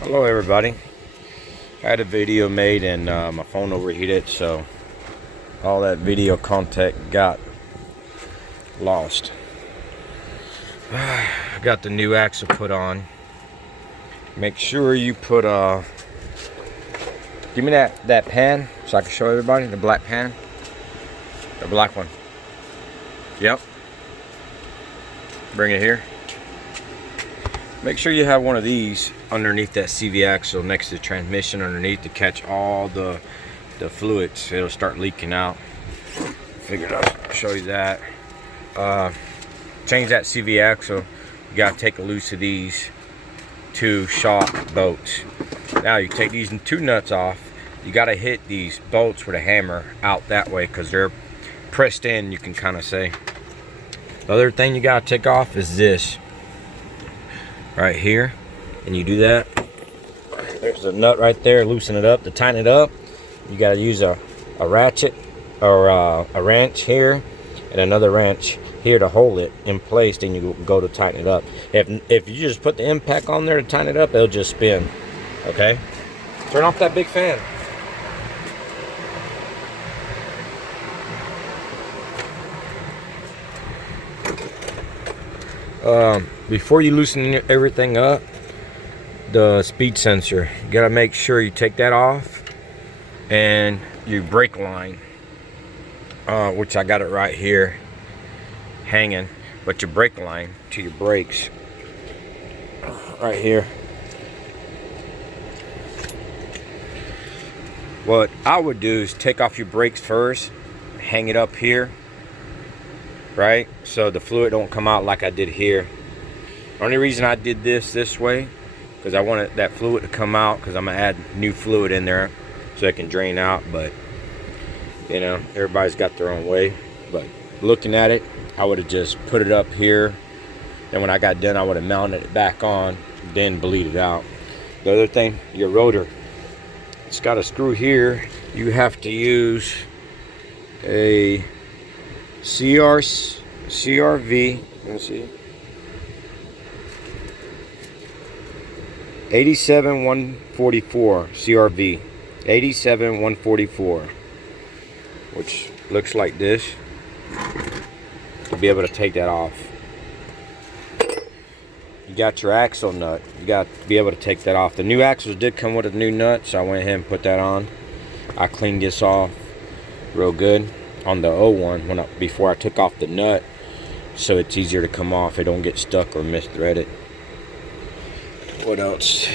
Hello everybody. I had a video made and my phone overheated, so all that video content got lost. I got the new axle put on. Make sure you put give me that pan so I can show everybody the black pan. The black one. Yep. Bring it here. Make sure you have one of these underneath that CV axle next to the transmission underneath to catch all the fluids. It'll start leaking out. Figured I'll show you that. Change that CV axle. You gotta take a loose of these two shock bolts. Now you take these two nuts off. You gotta hit these bolts with a hammer out that way because they're pressed in, you can kind of say. The other thing you gotta take off is this right here, and you do that. There's a nut right there. Loosen it up. To tighten it up, you got to use a ratchet or a wrench here and another wrench here to hold it in place. Then you go to tighten it up. If you just put the impact on there to tighten it up, it'll just spin. Okay, turn off that big fan. Before you loosen everything up, the speed sensor, you gotta make sure you take that off, and your brake line, which I got it right here hanging, but your brake line to your brakes right here. What I would do is take off your brakes first, hang it up here, right, so the fluid don't come out like I did here. Only reason I did this way because I wanted that fluid to come out, because I'm gonna add new fluid in there so it can drain out. But you know, everybody's got their own way. But looking at it, I would have just put it up here, and when I got done I would have mounted it back on, then bleed it out. The other thing, your rotor, it's got a screw here. You have to use a CRV, let me see, 87144 CRV, 87144, which looks like this, to be able to take that off. You got your axle nut, you got to be able to take that off. The new axles did come with a new nut, so I went ahead and put that on. I cleaned this off real good on the old one before I took off the nut, so it's easier to come off. It don't get stuck or misthreaded. What else?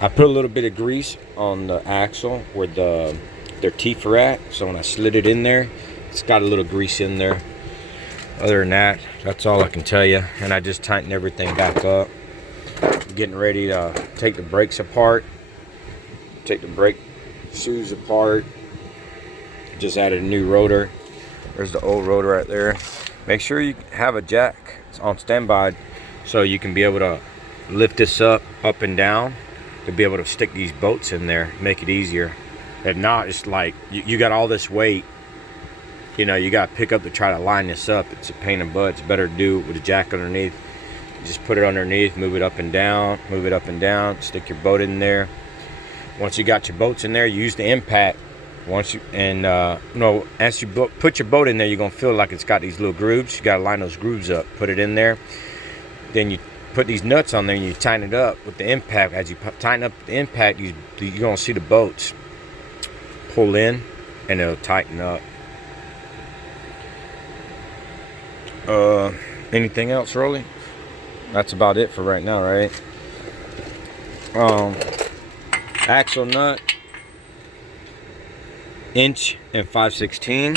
I put a little bit of grease on the axle where their teeth are at, so when I slid it in there, it's got a little grease in there. Other than that, that's all I can tell you. And I just tightened everything back up. I'm getting ready to take the brakes apart, take the brake shoes apart. Just added a new rotor. There's the old rotor right there. Make sure you have a jack on standby so you can be able to lift this up and down to be able to stick these bolts in there, make it easier. If not, it's like you got all this weight, you know, you got to pick up to try to line this up. It's a pain in the butt. It's better to do it with a jack underneath. You just put it underneath, move it up and down, move it up and down, stick your boat in there. Once you got your bolts in there, use the impact. Once you as you put your boat in there, you're gonna feel like it's got these little grooves. You gotta line those grooves up, put it in there. Then you put these nuts on there and you tighten it up with the impact. As you tighten up the impact, you're gonna see the boats pull in and it'll tighten up. Anything else, Rolly? That's about it for right now, right? Axle nut, 1 5/16".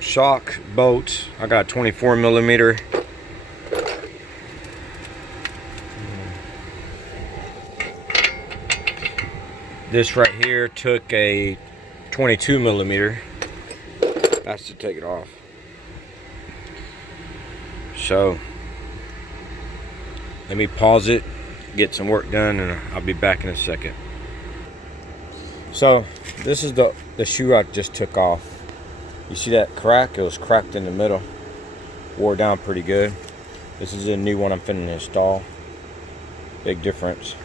Shock bolts, I got 24 millimeter. This right here took a 22 millimeter. That's to take it off. So let me pause it, get some work done, and I'll be back in a second. So this is the shoe I just took off. You see that crack? It was cracked in the middle. Wore down pretty good. This is a new one I'm finna install. Big difference.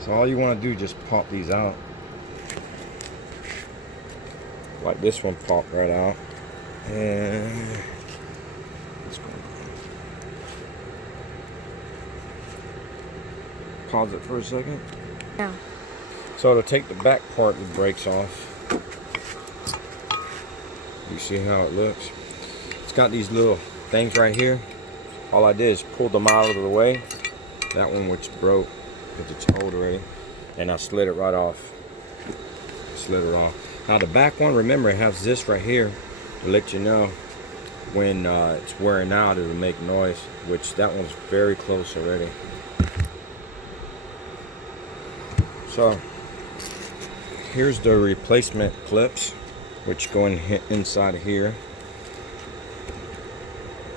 So all you want to do is just pop these out. Like this one popped right out. And let's go. Pause it for a second. Yeah. So to take the back part of the brakes off, you see how it looks? It's got these little things right here. All I did is pull them out of the way. That one which broke because it's old already, and I slid it right off. Slid it off. Now the back one, remember, it has this right here to let you know when it's wearing out, it'll make noise, which that one's very close already. So here's the replacement clips, which go in inside of here,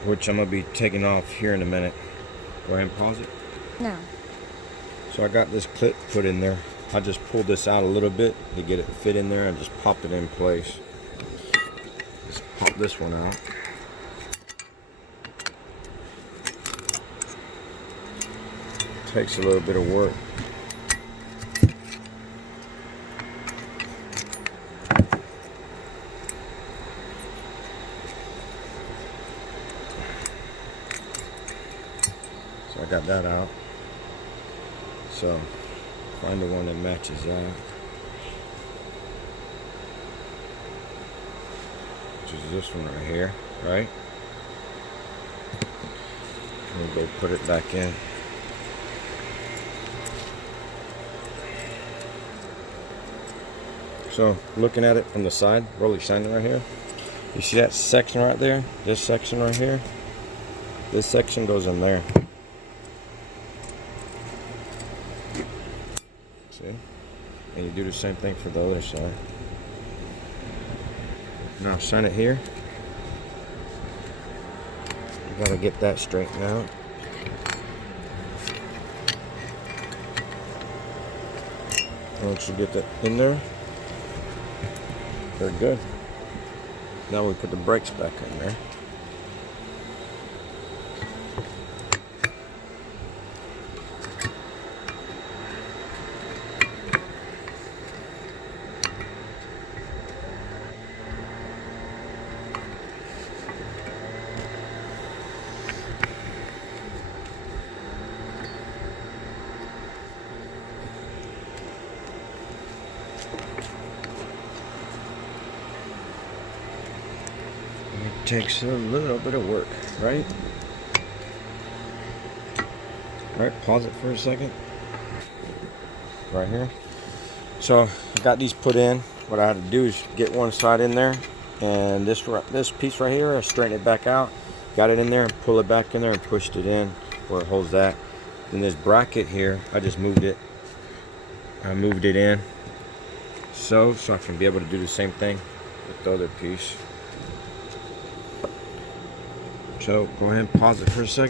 which I'm gonna be taking off here in a minute. Go ahead and pause it. No. So I got this clip put in there. I just pulled this out a little bit to get it fit in there and just popped it in place. Just pop this one out. Takes a little bit of work. So I got that out. So find the one that matches that. Which is this one right here, right? We'll go put it back in. So looking at it from the side, really shining right here. You see that section right there? This section right here? This section goes in there. See? And you do the same thing for the other side. Now shine it here. You gotta get that straightened out. Once you get that in there, they're good. Now we put the brakes back in there. It takes a little bit of work, right? Alright, pause it for a second. Right here. So I got these put in. What I had to do is get one side in there, and this piece right here, I straightened it back out, got it in there, and pull it back in there and pushed it in where it holds that. Then this bracket here, I just moved it. I moved it in so I can be able to do the same thing with the other piece. So go ahead and pause it for a second.